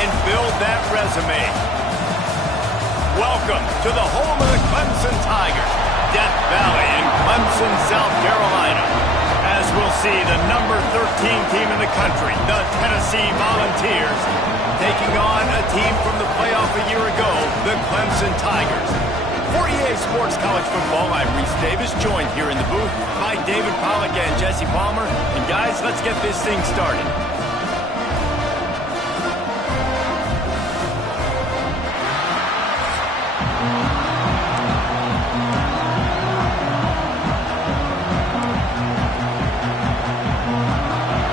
and build that resume. Welcome to the home of the Clemson Tigers, Death Valley in Clemson, South Carolina. As we'll see, the number 13 team in the country, the Tennessee Volunteers, taking on a team from the playoff a year ago, the Clemson Tigers. For EA Sports College Football, I'm Reese Davis, joined here in the booth by David Pollack and Jesse Palmer. And guys, let's get this thing started.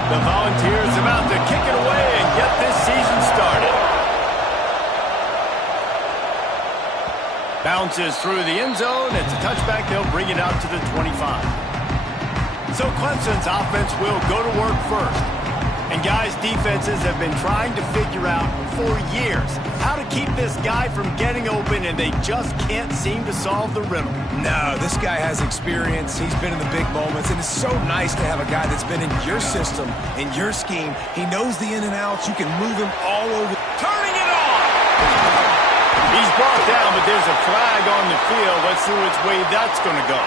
The Volunteers about to kick it away and get this season started. Bounces through the end zone. It's a touchback. They'll bring it out to the 25. So Clemson's offense will go to work first. And guys, defenses have been trying to figure out for years how to keep this guy from getting open, and they just can't seem to solve the riddle. No, this guy has experience. He's been in the big moments, and it's so nice to have a guy that's been in your system, in your scheme. He knows the in and outs. You can move him all over. Turning it on! He's brought down, but there's a flag on the field. Let's see which way that's going to go.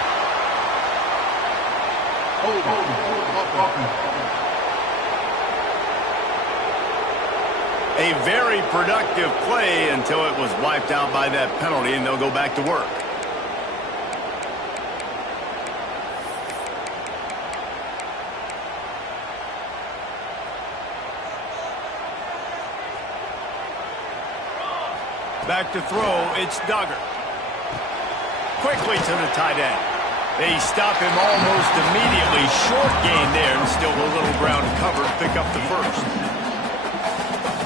A very productive play until it was wiped out by that penalty, and they'll go back to work. Back to throw, it's Duggar. Quickly to the tight end. They stop him almost immediately. Short gain there, and still a little ground to cover to pick up the first.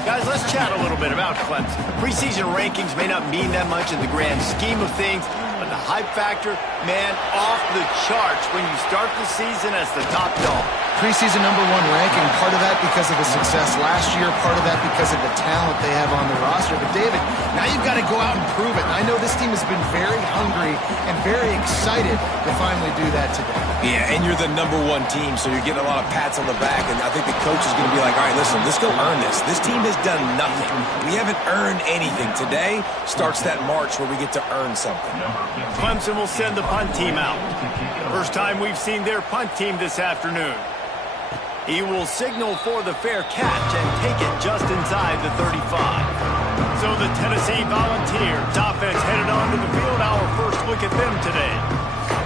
Guys, let's chat a little bit about Clemson. Preseason rankings may not mean that much in the grand scheme of things, but the hype factor, man, off the charts when you start the season as the top dog. Preseason #1 ranking, part of that because of the success last year, part of that because of the talent they have on the roster. But David, now you've got to go out and prove it. And I know this team has been very hungry and very excited to finally do that today. Yeah, and you're the #1 team, so you're getting a lot of pats on the back, and I think the coach is going to be like, all right, listen, let's go earn this. This team has done nothing. We haven't earned anything. Today starts that march where we get to earn something. Clemson will send the punt team out. First time we've seen their punt team this afternoon. He will signal for the fair catch and take it just inside the 35. So the Tennessee Volunteers offense headed onto the field. Our first look at them today.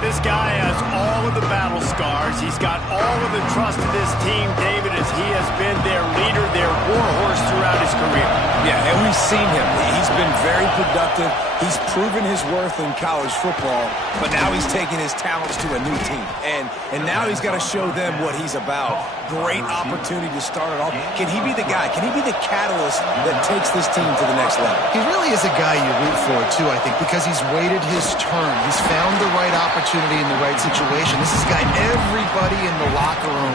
This guy has all of the battle scars. He's got all of the trust of this team, David, as he has been their leader, their warhorse throughout his career. Yeah, and we've seen him. He's been very productive. He's proven his worth in college football, but now he's taking his talents to a new team. And now he's got to show them what he's about. Great opportunity to start it off. Can he be the guy? Can he be the catalyst that takes this team to the next level? He really is a guy you root for, too, I think, because he's waited his turn. He's found the right opportunity in the right situation. This is a guy everybody in the locker room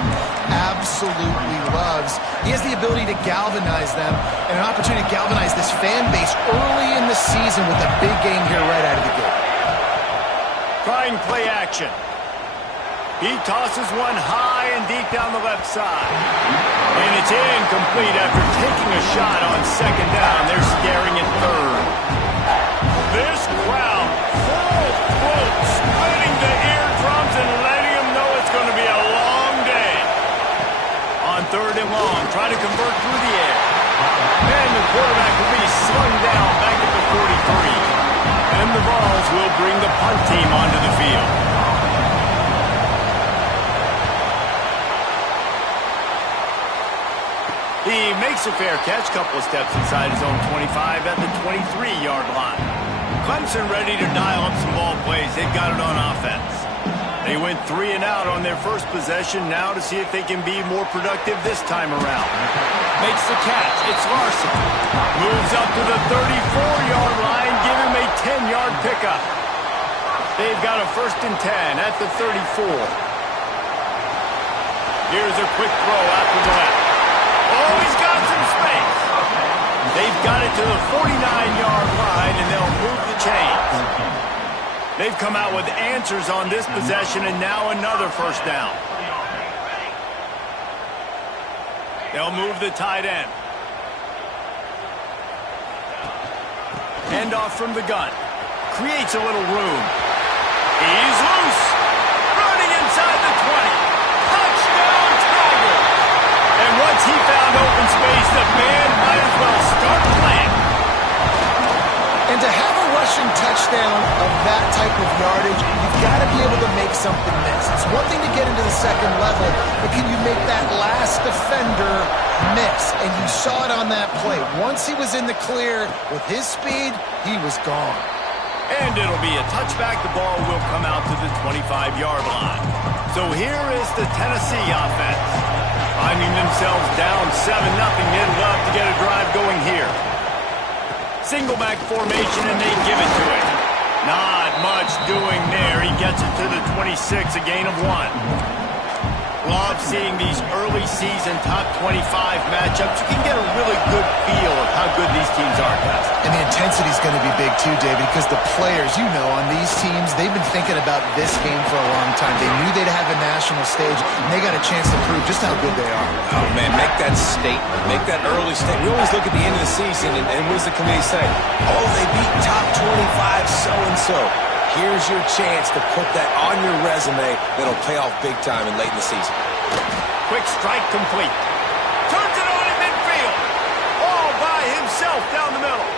absolutely loves. He has the ability to galvanize them and an opportunity to galvanize this fan base early in the season with a big game here right out of the gate. Trying play action. He tosses one high and deep down the left side. And it's incomplete after taking a shot on second down. They're staring at third. This crowd full throat, splitting the eardrums and letting them know it's going to be a long day. On third and long, try to convert through the air. And the quarterback will be slung down back at the 43. And the Vols will bring the punt team onto the field. He makes a fair catch, couple of steps inside his own 25 at the 23-yard line. Clemson ready to dial up some ball plays. They've got it on offense. They went 3 and out on their first possession, now to see if they can be more productive this time around. Makes the catch. It's Larson. Moves up to the 34-yard line. Give him a 10-yard pickup. They've got a 1st and 10 at the 34. Here's a quick throw out to the left. Oh, he's got some space. They've got it to the 49-yard line, and they'll move the chains. They've come out with answers on this possession, and now another first down. They'll move the tight end. Handoff from the gun. Creates a little room. He's loose. Running inside the 20. Touchdown, Tiger. And once he found open space, the band might as well start playing. And to have a rushing touchdown of that type of yardage, you've got to be able to make something miss. It's one thing to get into the second level, but can you make that last defender miss? And you saw it on that play. Once he was in the clear with his speed, he was gone. And it'll be a touchback. The ball will come out to the 25-yard line. So here is the Tennessee offense. Finding themselves down 7-0, they'd love to get a drive going here. Single back formation, and they give it to him. Not much doing there. He gets it to the 26, a gain of 1. Love seeing these early season top 25 matchups. You can get a really good feel of how good these teams are, guys. And the intensity is going to be big too, David, because the players, you know, on these teams, they've been thinking about this game for a long time. They knew they'd have a national stage, and they got a chance to prove just how good they are. Oh, man, make that statement. Make that early statement. We always look at the end of the season, and what does the committee say? Oh, they beat top 25 so-and-so. Here's your chance to put that on your resume that'll pay off big time and late in the season. Quick strike complete. Turns it on in midfield. All by himself down the middle.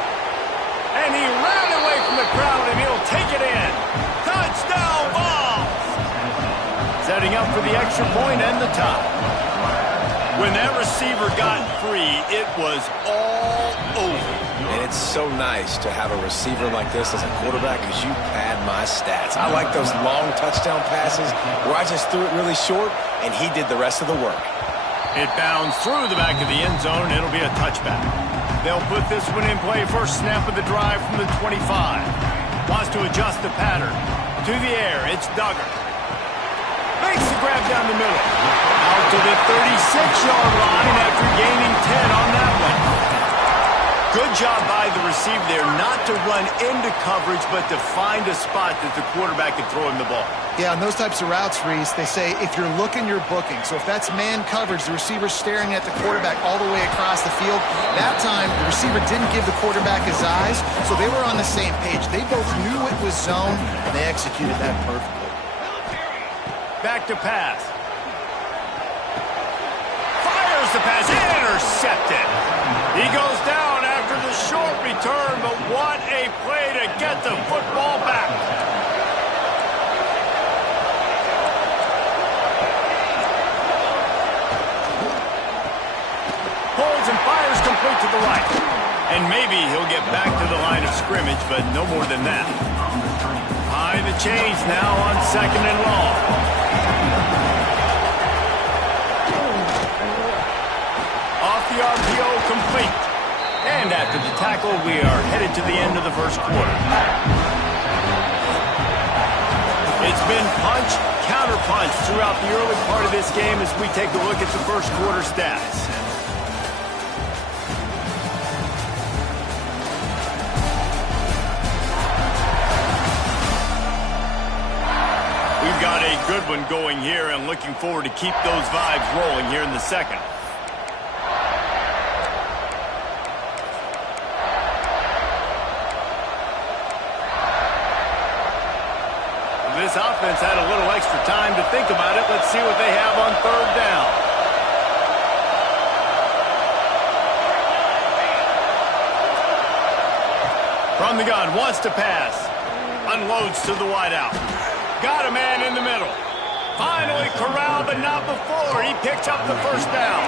And he ran away from the crowd, and he'll take it in. Touchdown ball. Setting up for the extra point and the tie. When that receiver got free, it was all over. And it's so nice to have a receiver like this as a quarterback because you pad my stats. I like those long touchdown passes where I just threw it really short and he did the rest of the work. It bounds through the back of the end zone. It'll be a touchback. They'll put this one in play. First snap of the drive from the 25. Wants to adjust the pattern. To the air, it's Duggar. Makes the grab down the middle. Out to the 36-yard line after gaining 10 on that one. Good job by the receiver there not to run into coverage, but to find a spot that the quarterback can throw him the ball. Yeah, on those types of routes, Reese, they say if you're looking, you're booking. So if that's man coverage, the receiver's staring at the quarterback all the way across the field. That time, the receiver didn't give the quarterback his eyes, so they were on the same page. They both knew it was zone, and they executed that perfectly. Back to pass. Fires the pass. Intercepted. He goes down after the short return, but what a play to get the football back. Pulls and fires complete to the right. And maybe he'll get back to the line of scrimmage, but no more than that. Behind the chains now on 2nd and long. Off the RPO, complete. And after the tackle, we are headed to the end of the first quarter. It's been punch, counter-punch throughout the early part of this game as we take a look at the first quarter stats. We've got a good one going here and looking forward to keep those vibes rolling here in the second. This offense had a little extra time to think about it. Let's see what they have on 3rd down. From the gun, wants to pass. Unloads to the wideout. Got a man in the middle. Finally corralled, but not before. He picks up the first down.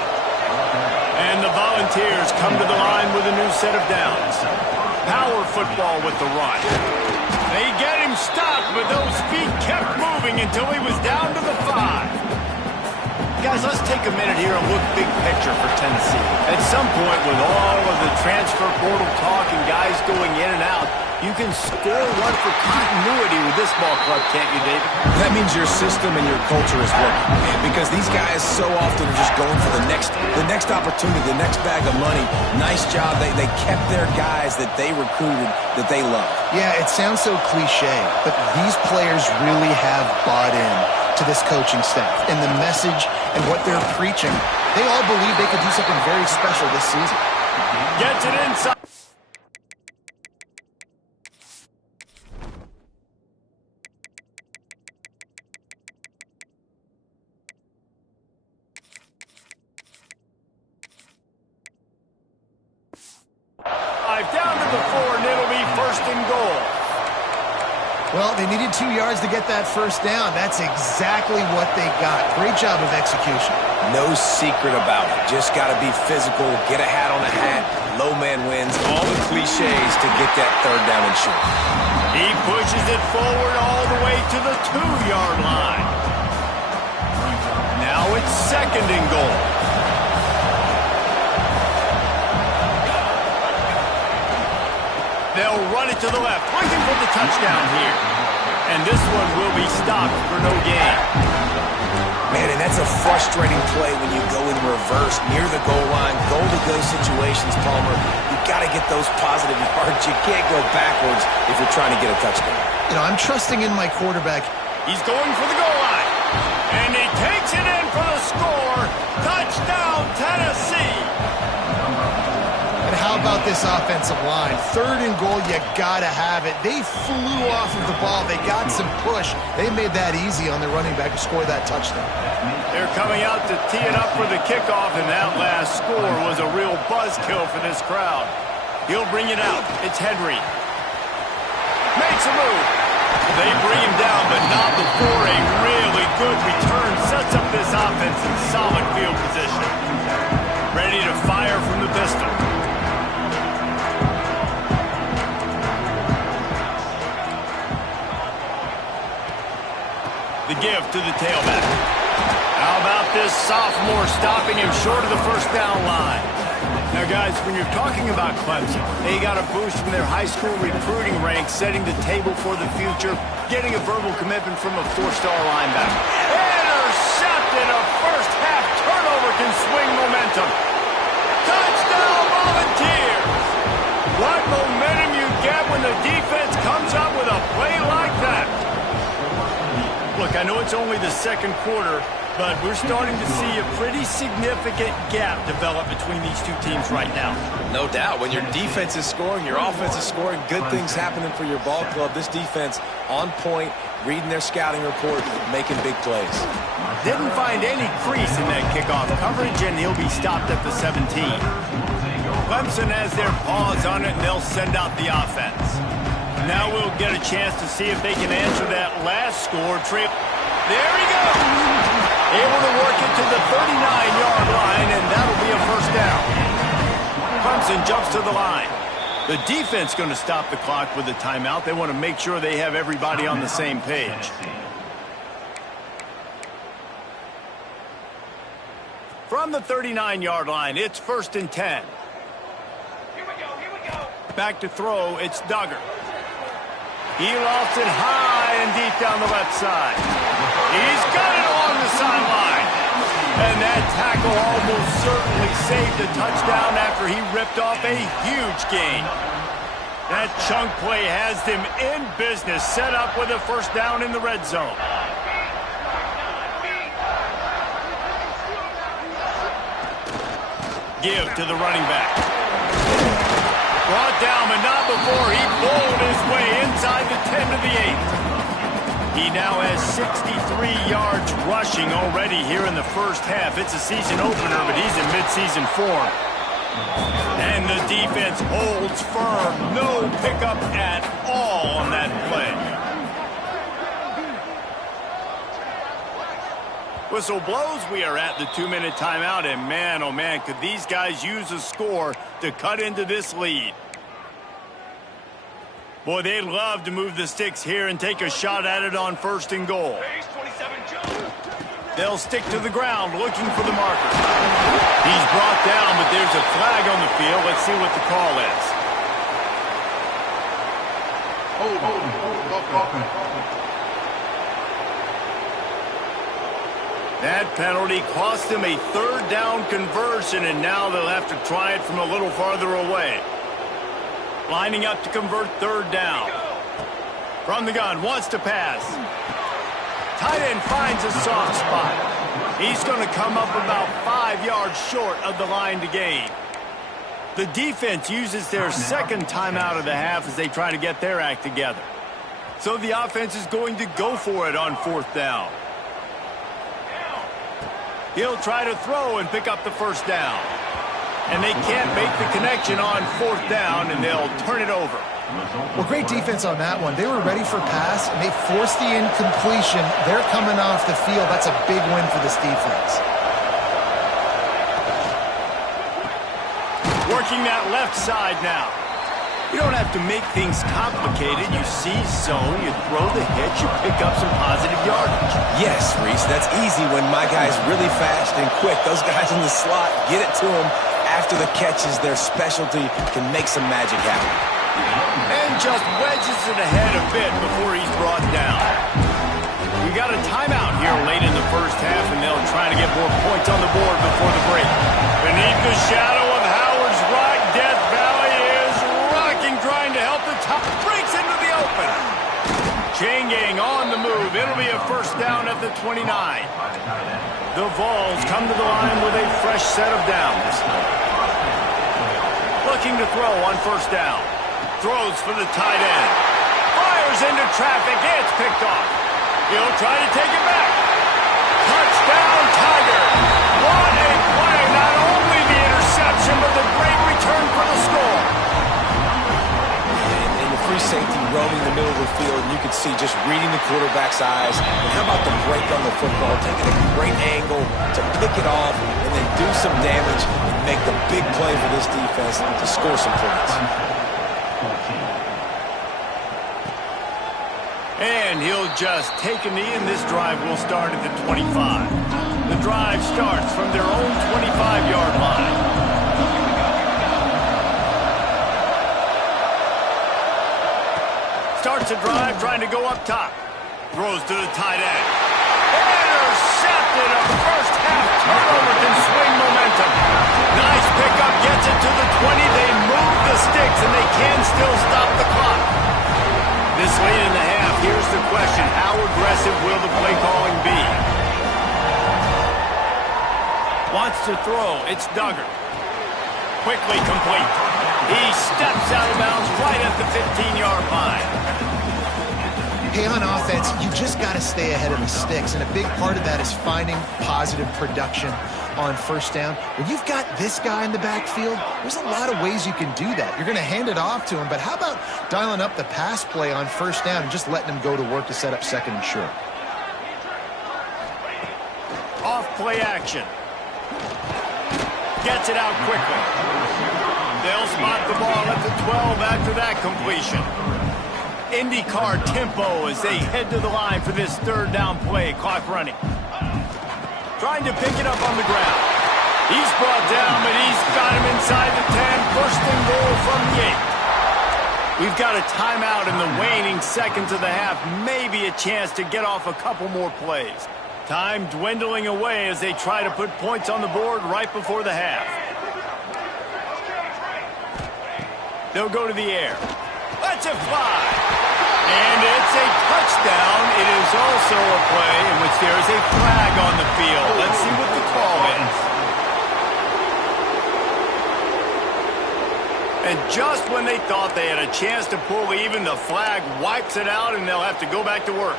And the Volunteers come to the line with a new set of downs. Power football with the run. They get him stopped, but those feet kept moving until he was down to the 5. Guys, let's take a minute here and look big picture for Tennessee. At some point, with all of the transfer portal talk and guys going in and out, you can still run for continuity with this ball club, can't you, David? That means your system and your culture is working. Because these guys so often are just going for the next opportunity, the next bag of money. Nice job. They kept their guys that they recruited, that they love. Yeah, it sounds so cliche, but these players really have bought in to this coaching staff and the message and what they're preaching. They all believe they could do something very special this season. Gets it inside. Well, they needed 2 yards to get that first down. That's exactly what they got. Great job of execution. No secret about it. Just got to be physical, get a hat on a hat, low man wins, all the cliches to get that third down and short. He pushes it forward all the way to the 2-yard line. Now it's 2nd and goal. They'll run it to the left, looking for the touchdown here. And this one will be stopped for no gain. Man, and that's a frustrating play when you go in reverse near the goal line, goal-to-go situations, Palmer. You got to get those positive yards. You can't go backwards if you're trying to get a touchdown. You know, I'm trusting in my quarterback. He's going for the goal line. And he takes it in for the score. Touchdown, Tennessee. And how about this offensive line? 3rd and goal, you got to have it. They flew off of the ball. They got some push. They made that easy on the running back to score that touchdown. They're coming out to tee it up for the kickoff, and that last score was a real buzzkill for this crowd. He'll bring it out. It's Henry. Makes a move. They bring him down, but not before a really good return sets up this offense in solid field position. Ready to fire from the pistol. The give to the tailback. How about this sophomore stopping him short of the first down line? Now, guys, when you're talking about Clemson, they got a boost from their high school recruiting ranks, setting the table for the future, getting a verbal commitment from a 4-star linebacker. Intercepted! A first-half turnover can swing momentum. Touchdown, Volunteers! What momentum you get when the defense comes up with a play like that. Look, I know it's only the 2nd quarter, but we're starting to see a pretty significant gap develop between these two teams right now. No doubt. When your defense is scoring, your offense is scoring, good things happening for your ball club. This defense on point, reading their scouting report, making big plays. Didn't find any crease in that kickoff coverage, and he'll be stopped at the 17. Clemson has their paws on it, and they'll send out the offense. Now we'll get a chance to see if they can answer that last score. There he goes! Able to work it to the 39-yard line, and that'll be a first down. Clemson jumps to the line. The defense going to stop the clock with a timeout. They want to make sure they have everybody on the same page. From the 39-yard line, it's 1st and 10. Here we go. Back to throw, it's Duggar. He lofts it high and deep down the left side. He's got it along the sideline. And that tackle almost certainly saved a touchdown after he ripped off a huge gain. That chunk play has them in business, set up with a first down in the red zone. Give to the running back. Brought down, but not before he bowled his way inside the 10 to the 8. He now has 63 yards rushing already here in the first half. It's a season opener, but he's in midseason form. And the defense holds firm. No pickup at all on that play. Whistle blows. We are at the 2-minute timeout, and man, oh man, could these guys use a score to cut into this lead. Boy, they'd love to move the sticks here and take a shot at it on 1st and goal. They'll stick to the ground looking for the marker. He's brought down, but there's a flag on the field. Let's see what the call is. That penalty cost him a 3rd down conversion, and now they'll have to try it from a little farther away. Lining up to convert 3rd down. From the gun, wants to pass. Tight end finds a soft spot. He's going to come up about 5 yards short of the line to gain. The defense uses their 2nd timeout of the half as they try to get their act together. So the offense is going to go for it on 4th down. He'll try to throw and pick up the first down. And they can't make the connection on 4th down, and they'll turn it over. Well, great defense on that one. They were ready for pass, and they forced the incompletion. They're coming off the field. That's a big win for this defense. Working that left side now. You don't have to make things complicated. You see zone, you throw the hitch, you pick up some positive yardage. Yes, Reese, that's easy when my guy's really fast and quick. Those guys in the slot, get it to him after the catch is their specialty, can make some magic happen. And just wedges it ahead a bit before he's brought down. We got a timeout here late in the first half, and they'll try to get more points on the board before the break. Beneath the shadow of Howard's rock, Death Valley is rocking, trying to help the top. Breaks into the open. Chain gang on the move. It'll be a first down at the 29. The Vols come to the line with a fresh set of downs. Looking to throw on first down. Throws for the tight end. Fires into traffic. It's picked off. He'll try to take it back. Touchdown, Tiger. What a play. Not only the interception, but the great return for the score. And the free safety roaming the middle of the field, and you can see just reading the quarterback's eyes. And how about the break on the football, taking a great angle to pick it off and then do some damage and make the big play for this defense to score some points. And he'll just take a knee, and this drive will start at the 25. The drive starts from their own 25-yard line. Starts a drive trying to go up top. Throws to the tight end. Intercepted. A first half turnover can swing momentum. Nice pickup, gets it to the 20. They move the sticks, and they can still stop the clock. This late in the half, here's the question. How aggressive will the play calling be? Wants to throw. It's Duggar. Quickly complete. He steps out of bounds right at the 15-yard line. Hey, on offense, you just got to stay ahead of the sticks, and a big part of that is finding positive production on first down. When you've got this guy in the backfield, there's a lot of ways you can do that. You're going to hand it off to him, but how about dialing up the pass play on first down and just letting him go to work to set up second and short? Off play action. Gets it out quickly. They'll spot the ball at the 12 after that completion. IndyCar tempo as they head to the line for this third down play. Clock running. Trying to pick it up on the ground. He's brought down, but he's got him inside the 10. First and goal from the 8. We've got a timeout in the waning seconds of the half. Maybe a chance to get off a couple more plays. Time dwindling away as they try to put points on the board right before the half. They'll go to the air. Let's it fly. And it's a touchdown. It is also a play in which there is a flag on the field. Let's see what the call is. And just when they thought they had a chance to pull even, the flag wipes it out, and they'll have to go back to work.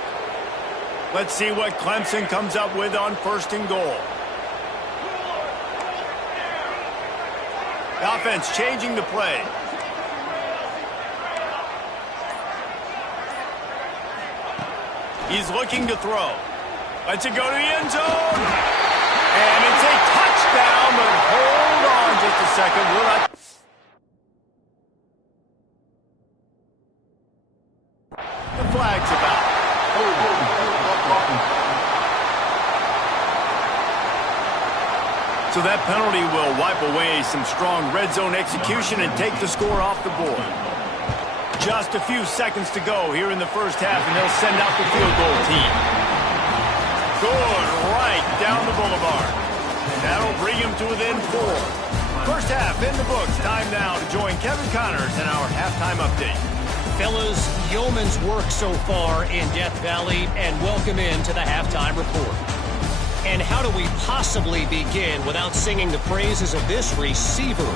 Let's see what Clemson comes up with on first and goal. The offense changing the play. He's looking to throw. Lets it go to the end zone. And it's a touchdown, but hold on just a second. The flag's about. So that penalty will wipe away some strong red zone execution and take the score off the board. Just a few seconds to go here in the first half, and they'll send out the field goal team. Good, right down the boulevard. That'll bring him to within 4. First half in the books. Time now to join Kevin Connors in our halftime update. Fellas, yeoman's work so far in Death Valley, and welcome into the halftime report. And how do we possibly begin without singing the praises of this receiver?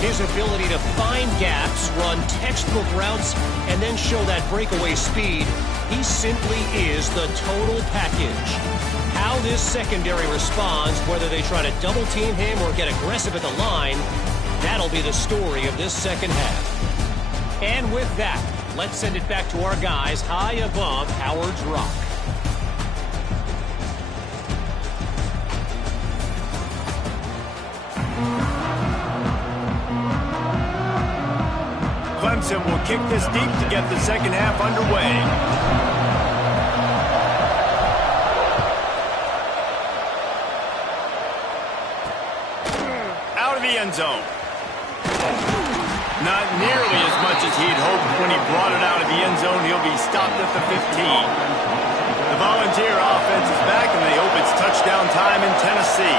His ability to find gaps, run textbook routes, and then show that breakaway speed, he simply is the total package. How this secondary responds, whether they try to double-team him or get aggressive at the line, that'll be the story of this second half. And with that, let's send it back to our guys high above Howard's Rock. Clemson will kick this deep to get the second half underway. Out of the end zone. Not nearly as much as he'd hoped when he brought it out of the end zone. He'll be stopped at the 15. The Volunteer offense is back, and they hope it's touchdown time in Tennessee.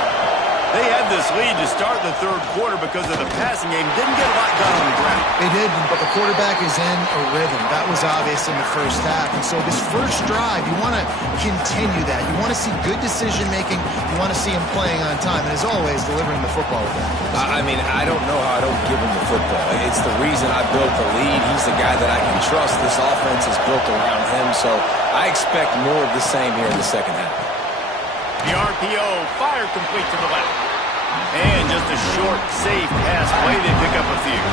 They had this lead to start the third quarter because of the passing game. Didn't get a lot done on the ground. They did, but the quarterback is in a rhythm. That was obvious in the first half. And so this first drive, you want to continue that. You want to see good decision-making. You want to see him playing on time. And as always, delivering the football with that. I mean, I don't know how I don't give him the football. It's the reason I built the lead. He's the guy that I can trust. This offense is built around him. So I expect more of the same here in the second half. The RPO fired complete to the left. And just a short, safe pass play. They pick up a few.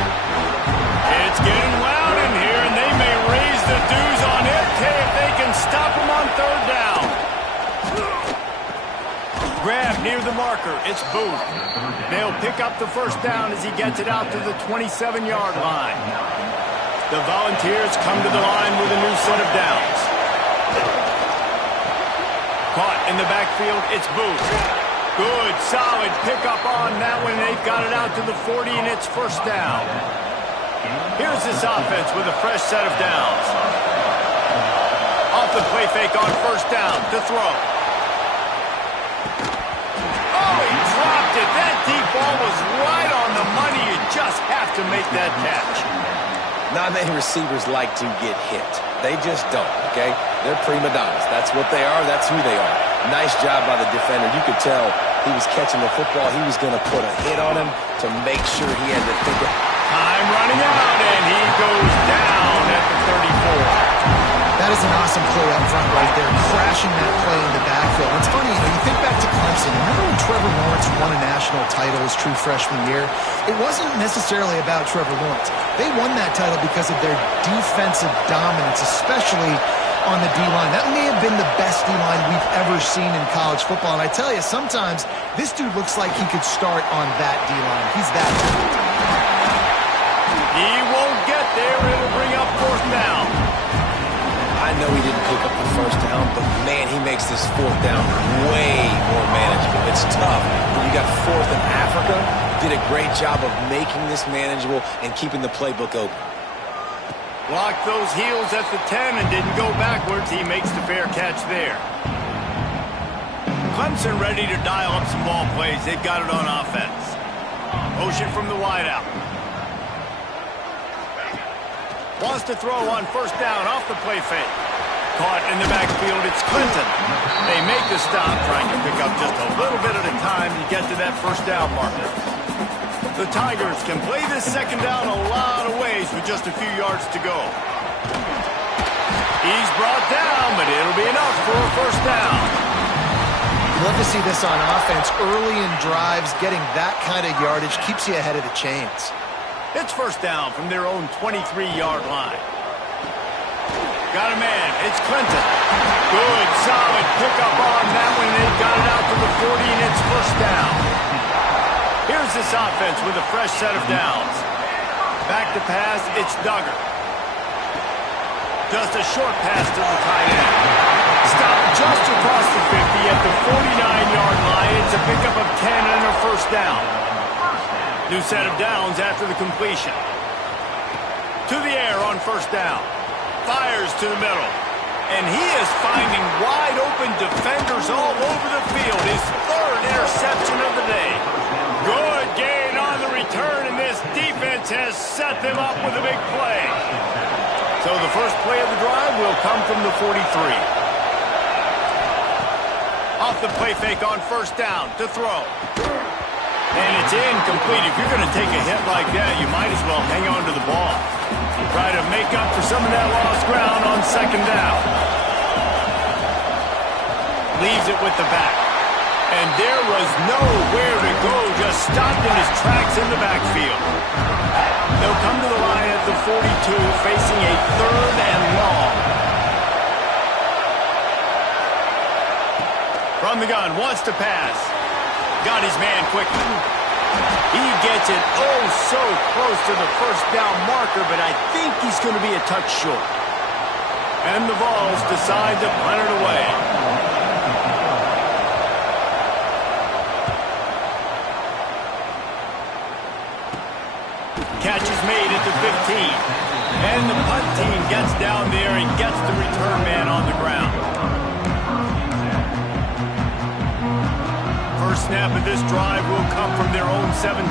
It's getting loud in here, and they may raise the dues on FK if they can stop him on third down. Grab near the marker. It's Booth. They'll pick up the first down as he gets it out to the 27-yard line. The Volunteers come to the line with a new set of downs. Caught in the backfield, it's Booth. Good, solid pickup on that one. They've got it out to the 40, and it's first down. Here's this offense with a fresh set of downs. Off the play fake on first down to throw. Oh, he dropped it. That deep ball was right on the money. You just have to make that catch. Not many receivers like to get hit. They just don't, okay? They're prima donnas. That's what they are. That's who they are. Nice job by the defender. You could tell he was catching the football. He was going to put a hit on him to make sure he had to think of... Time running out, and he goes down at the 34. That is an awesome play up front right there, crashing that play in the backfield. It's funny, you think back to Clemson. Remember when Trevor Lawrence won a national title his true freshman year? It wasn't necessarily about Trevor Lawrence. They won that title because of their defensive dominance, especially on the D-line. That may have been the best D-line we've ever seen in college football. And I tell you, sometimes this dude looks like he could start on that D-line. He's that talented. He won't get there. It'll bring up fourth down. I know he didn't pick up the first down, but man, he makes this fourth down way more manageable. It's tough. When you got fourth in Africa, did a great job of making this manageable and keeping the playbook open. Blocked those heels at the 10 and didn't go backwards. He makes the fair catch there. Clemson ready to dial up some ball plays. They've got it on offense. Motion from the wideout. Wants to throw on first down off the play fake. Caught in the backfield, it's Clinton. They make the stop, trying to pick up just a little bit at a time to get to that first down marker. The Tigers can play this second down a lot of ways with just a few yards to go. He's brought down, but it'll be enough for a first down. Love to see this on offense. Early in drives, getting that kind of yardage keeps you ahead of the chains. It's first down from their own 23-yard line. Got a man. It's Clinton. Good, solid pickup on that one. They've got it out to the 40, and it's first down. Here's this offense with a fresh set of downs. Back to pass, it's Duggar. Just a short pass to the tight end. Stopped just across the 50 at the 49-yard line. It's a pickup of 10 and a first down. New set of downs after the completion. To the air on first down. Fires to the middle. And he is finding wide open defenders all over the field. His third interception of the day. Good gain on the return, and this defense has set them up with a big play. So the first play of the drive will come from the 43. Off the play fake on first down to throw. And it's incomplete. If you're going to take a hit like that, you might as well hang on to the ball. Try to make up for some of that lost ground on second down. Leaves it with the back. And there was nowhere to go, just stopped in his tracks in the backfield. They'll come to the line at the 42, facing a 3rd and long. From the gun, wants to pass. Got his man quickly. He gets it oh so close to the first down marker, but I think he's going to be a touch short. And the Vols decide to punt it away. Catch is made at the 15. And the punt team gets down there and gets the return man on the ground. First snap of this drive will come from their own 17.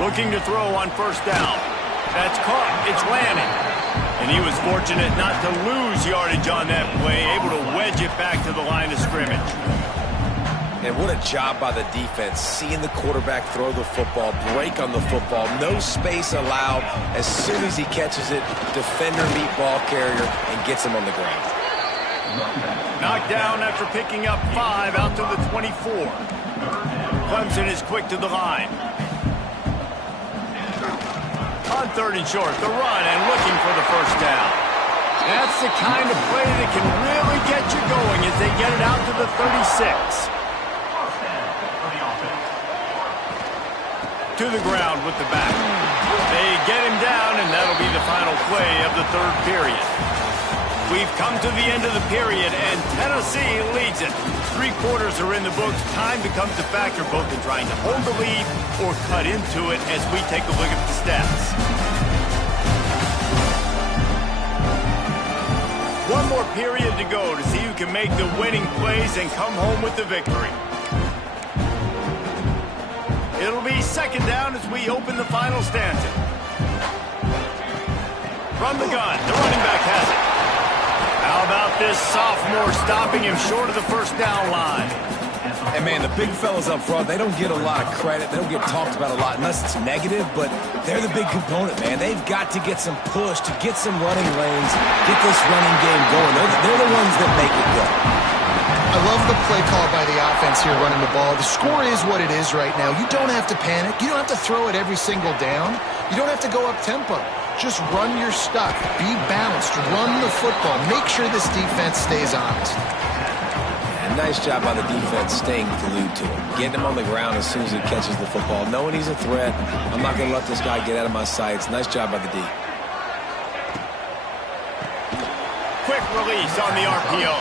Looking to throw on first down. That's caught. It's landing. And he was fortunate not to lose yardage on that play, able to wedge it back to the line of scrimmage. And what a job by the defense, seeing the quarterback throw the football, break on the football, no space allowed. As soon as he catches it, defender meet ball carrier and gets him on the ground. Knocked down after picking up 5 out to the 24. Clemson is quick to the line. On 3rd and short, the run and looking for the first down. That's the kind of play that can really get you going as they get it out to the 36. To the ground with the back. They get him down, and that'll be the final play of the 3rd period. We've come to the end of the period, and Tennessee leads it. 3 quarters are in the books. Time becomes a factor both in trying to hold the lead or cut into it as we take a look at the stats. One more period to go to see who can make the winning plays and come home with the victory. It'll be second down as we open the final stanza. From the gun, the running back has it. How about this sophomore stopping him short of the first down line? And, man, the big fellas up front, they don't get a lot of credit. They don't get talked about a lot unless it's negative, but they're the big component, man. They've got to get some push, to get some running lanes, get this running game going. They're the ones that make it go. I love the play call by the offense here running the ball. The score is what it is right now. You don't have to panic. You don't have to throw it every single down. You don't have to go up tempo. Just run your stuff. Be balanced. Run the football. Make sure this defense stays honest. And nice job by the defense staying glued to him. Getting him on the ground as soon as he catches the football. Knowing he's a threat. I'm not going to let this guy get out of my sights. Nice job by the D. Quick release on the RPO.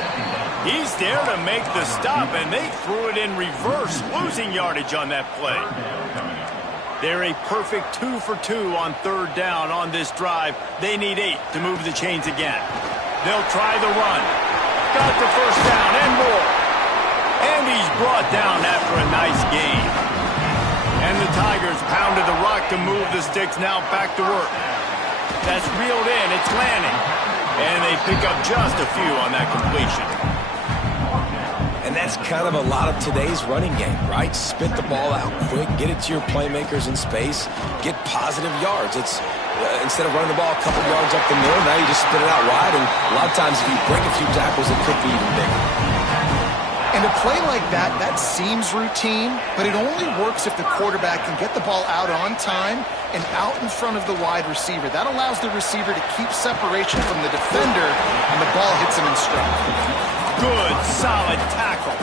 He's there to make the stop, and they threw it in reverse, losing yardage on that play. They're a perfect 2 for 2 on 3rd down on this drive. They need 8 to move the chains again. They'll try the run. Got the first down and more. And he's brought down after a nice gain. And the Tigers pounded the rock to move the sticks now back to work. That's reeled in. It's landing. And they pick up just a few on that completion. And that's kind of a lot of today's running game, right? Spit the ball out quick, get it to your playmakers in space, get positive yards. It's instead of running the ball a couple yards up the middle, now you just spit it out wide, and a lot of times if you break a few tackles, it could be even bigger. And a play like that, that seems routine, but it only works if the quarterback can get the ball out on time and out in front of the wide receiver. That allows the receiver to keep separation from the defender, and the ball hits him in stride. Good, solid tackle.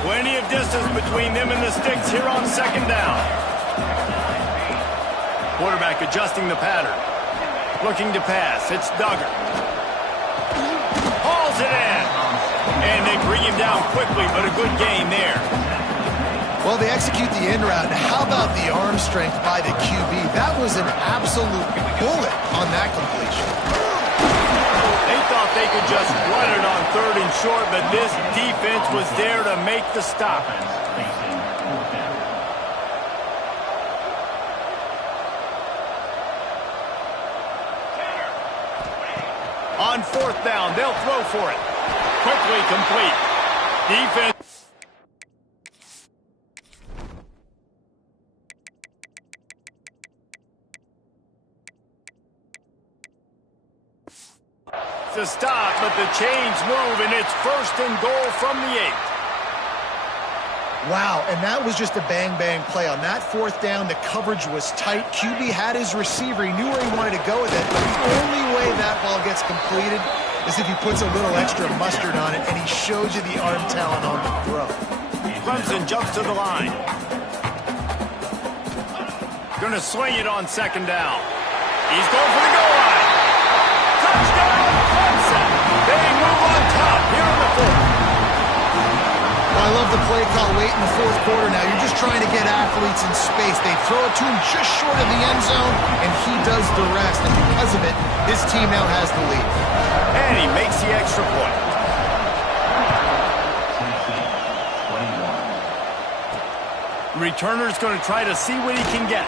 Plenty of distance between them and the sticks here on second down. Quarterback adjusting the pattern. Looking to pass. It's Duggar. Hauls it in. And they bring him down quickly, but a good gain there. Well, they execute the in route. How about the arm strength by the QB? That was an absolute bullet on that completion. They thought they could just run it on 3rd and short, but this defense was there to make the stop. On 4th down, they'll throw for it. Quickly complete. Defense. to stop, but the chains move, and it's 1st and goal from the 8. Wow, and that was just a bang-bang play. On that 4th down, the coverage was tight. QB had his receiver. He knew where he wanted to go with it, but the only way that ball gets completed is if he puts a little extra mustard on it, and he showed you the arm talent on the throw. Clemson jumps to the line. Going to swing it on 2nd down. He's going for the goal line. Touchdown, Clemson. They move on top here in the 4th. I love the play call late in the 4th quarter now. You're just trying to get athletes in space. They throw it to him just short of the end zone, and he does the rest. And because of it, his team now has the lead. And he makes the extra point. Returner's going to try to see what he can get.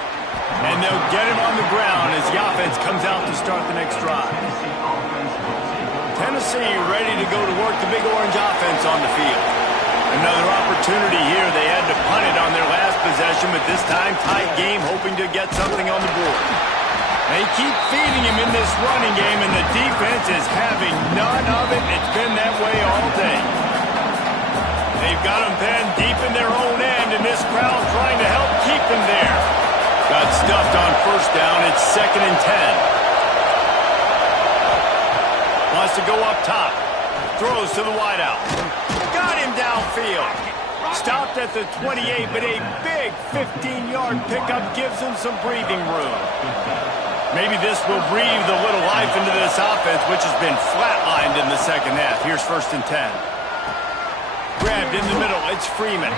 And they'll get him on the ground as the offense comes out to start the next drive. Tennessee ready to go to work the Big Orange offense on the field. Another opportunity here. They had to punt it on their last possession, but this time tight game, hoping to get something on the board. They keep feeding him in this running game, and the defense is having none of it. It's been that way all day. They've got him pinned deep in their own end, and this crowd trying to help keep them there. Got stuffed on 1st down. It's 2nd and 10. Wants to go up top. Throws to the wideout. Got him downfield. Stopped at the 28, but a big 15-yard pickup gives him some breathing room. Maybe this will breathe a little life into this offense, which has been flatlined in the 2nd half. Here's 1st and 10. Grabbed in the middle. It's Freeman.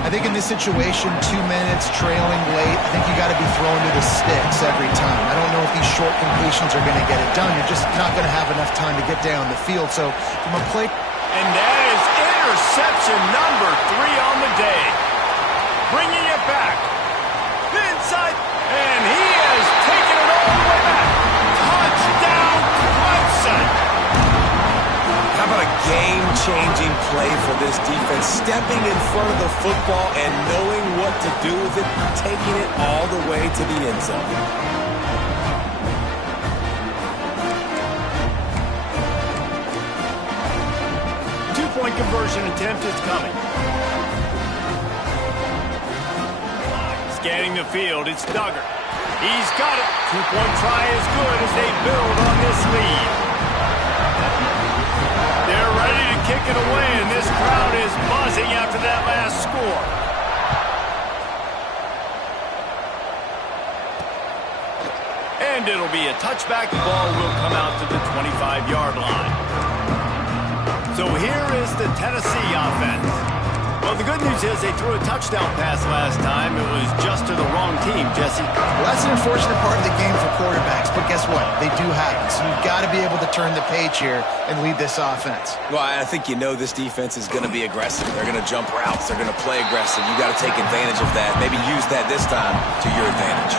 I think in this situation, 2 minutes, trailing late, I think you got to be thrown to the sticks every time. I don't know if these short completions are going to get it done. You're just not going to have enough time to get down the field. So from a play... And that is interception number 3 on the day. Bringing it back. Inside. And he has taken it all the way back. Touchdown, Clemson. How about a game-changing play for this defense? Stepping in front of the football and knowing what to do with it, taking it all the way to the end zone. Two-point conversion attempt is coming. Scanning the field, it's Duggar. He's got it. Two-point try is good as they build on this lead. They're ready to kick it away, and this crowd is buzzing after that last score. And it'll be a touchback. The ball will come out to the 25-yard line. So here is the Tennessee offense. Well, the good news is they threw a touchdown pass last time. It was just to the wrong team, Jesse. Well, that's an unfortunate part of the game for quarterbacks, but guess what? They do happen. So you've got to be able to turn the page here and lead this offense. Well, I think you know this defense is going to be aggressive. They're going to jump routes. They're going to play aggressive. You got to take advantage of that. Maybe use that this time to your advantage.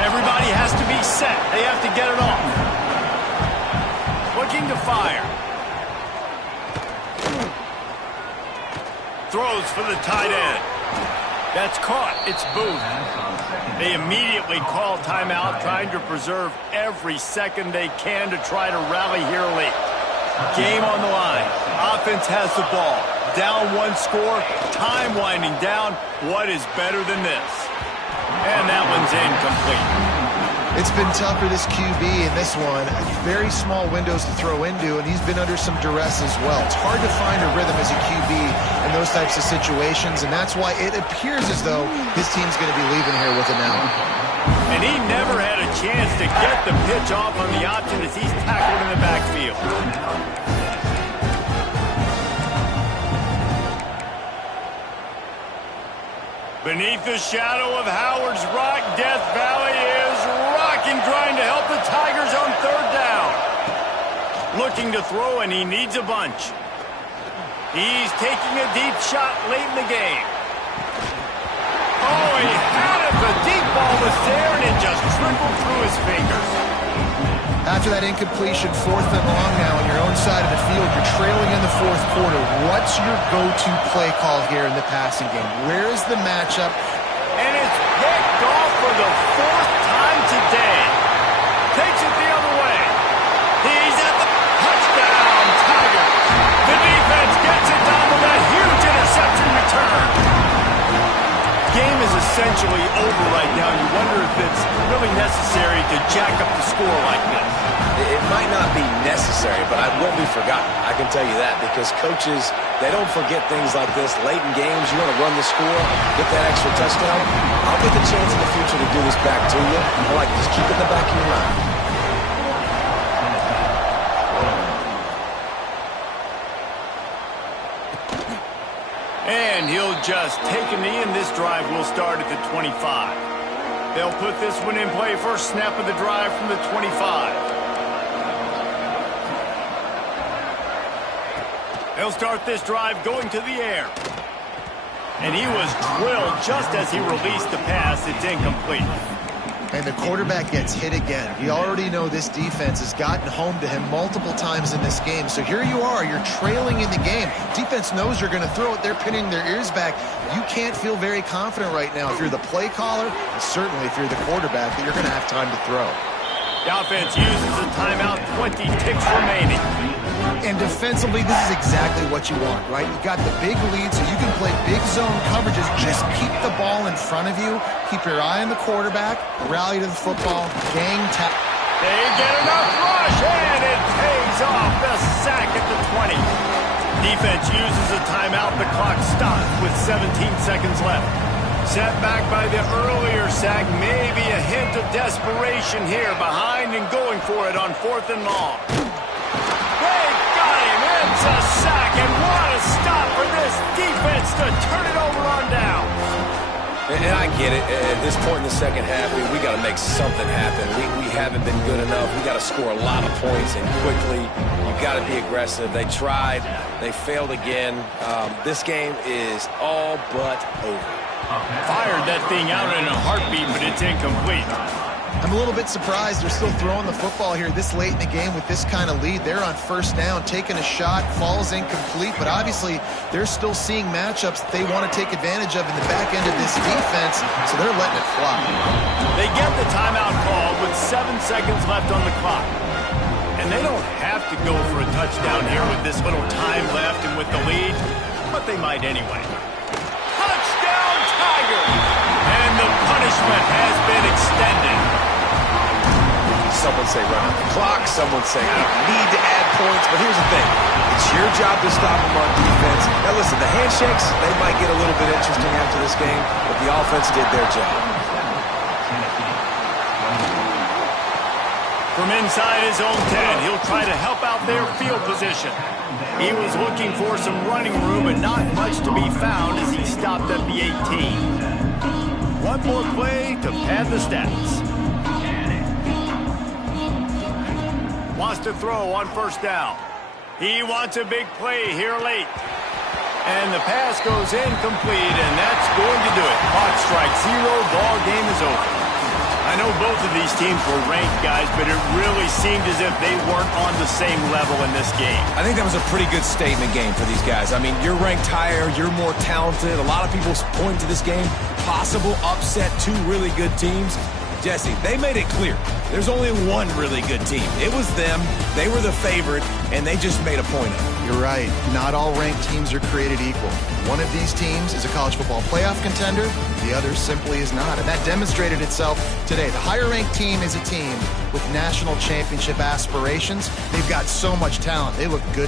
Everybody has to be set. They have to get it off. Looking to fire. Throws for the tight end. That's caught. It's Booth. They immediately call timeout, trying to preserve every second they can to try to rally here late. Game on the line. Offense has the ball. Down 1 score. Time winding down. What is better than this? And that one's incomplete. It's been tough for this QB in this one. Very small windows to throw into, and he's been under some duress as well. It's hard to find a rhythm as a QB in those types of situations, and that's why it appears as though his team's going to be leaving here with an L. And he never had a chance to get the pitch off on the option as he's tackled in the backfield. Beneath the shadow of Howard's Rock, Death Valley is rocking, trying to help the Tigers on 3rd down. Looking to throw, and he needs a bunch. He's taking a deep shot late in the game. Oh, he had it. The deep ball was there, and it just trickled through his fingers. After that incompletion, 4th and long now on your own side of the field, you're trailing in the 4th quarter. What's your go-to play call here in the passing game? Where is the matchup? And it's picked off for the 4th time today. Takes it the other way. He's at the jack up the score like this. It might not be necessary, but it won't be forgotten. I can tell you that, because coaches, they don't forget things like this. Late in games, you want to run the score, get that extra touchdown. I'll get the chance in the future to do this back to you. I like just keep it in the back of your mind. And he'll just take a knee, and this drive will start at the 25. They'll put this one in play first snap of the drive from the 25. They'll start this drive going to the air. And he was drilled just as he released the pass. It's incomplete. And the quarterback gets hit again. You already know this defense has gotten home to him multiple times in this game. So here you are, you're trailing in the game. Defense knows you're going to throw it. They're pinning their ears back. You can't feel very confident right now if you're the play caller, and certainly if you're the quarterback, that you're going to have time to throw. The offense uses a timeout, 20 ticks remaining. And defensively, this is exactly what you want, right? You got the big lead, so you can play big zone coverages. Just keep the ball in front of you. Keep your eye on the quarterback. Rally to the football. Gang tap. They get enough rush, and it pays off. The sack at the 20. Defense uses a timeout. The clock stops with 17 seconds left. Set back by the earlier sack. Maybe a hint of desperation here. Behind and going for it on 4th and long. They got him. It's a sack, and what a stop for this defense to turn it over on down. And I get it. At this point in the second half, we got to make something happen. We haven't been good enough. We got to score a lot of points and quickly. You got to be aggressive. They tried. They failed again. This game is all but over. Fired that thing out in a heartbeat, but it's incomplete. I'm a little bit surprised they're still throwing the football here this late in the game with this kind of lead. They're on first down, taking a shot, falls incomplete, but obviously they're still seeing matchups that they want to take advantage of in the back end of this defense, so they're letting it fly. They get the timeout call with 7 seconds left on the clock. And they don't have to go for a touchdown here with this little time left and with the lead, but they might anyway. Touchdown, Tigers! And the punishment has been extended. Someone say run out the clock. Someone say I don't need to add points. But here's the thing. It's your job to stop them on defense. Now listen, the handshakes, they might get a little bit interesting after this game, but the offense did their job. From inside his own 10, he'll try to help out their field position. He was looking for some running room, but not much to be found as he stopped at the 18. One more play to pad the stats. Wants to throw on first down. He wants a big play here late. And the pass goes incomplete, and that's going to do it. Clock strikes 0, ball game is over. I know both of these teams were ranked, guys, but it really seemed as if they weren't on the same level in this game. I think that was a pretty good statement game for these guys. I mean, you're ranked higher, you're more talented. A lot of people point to this game, possible upset, 2 really good teams. Jesse, they made it clear. There's only one really good team. It was them. They were the favorite, and they just made a point of it. You're right. Not all ranked teams are created equal. One of these teams is a college football playoff contender. The other simply is not. And that demonstrated itself today. The higher-ranked team is a team with national championship aspirations. They've got so much talent. They look good.